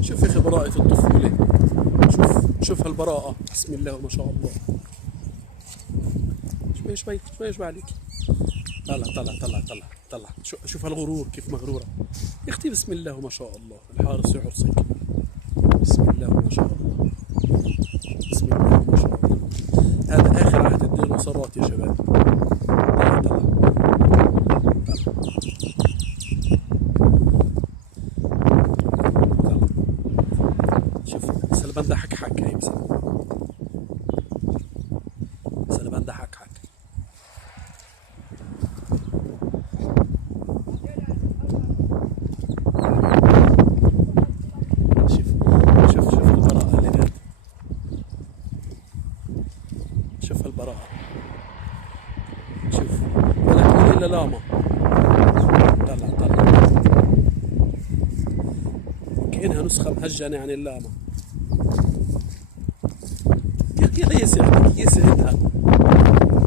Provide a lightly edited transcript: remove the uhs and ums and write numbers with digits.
شوف يا اخي براءة الطفولة. شوف هالبراءة، بسم الله ما شاء الله. شوي شوي شوي شوي عليك. طلع طلع طلع طلع طلع. شوف هالغرور كيف مغرورة يا اختي. بسم الله ما شاء الله، الحارس يحرسك. بسم الله ما شاء الله، بسم الله ما شاء الله. هذا آخر عهد الديناصورات يا شباب. طلع طلع طلع. شوف سلبان حك حك. هي سلبان حك حك. شوف البراءة اللي جات. شوف البراءة. شوف ولا تقول إلا لاما. طلع طلع. كأنها نسخة مهجنة عن اللاما. يا أخي يسعدك يسعدها.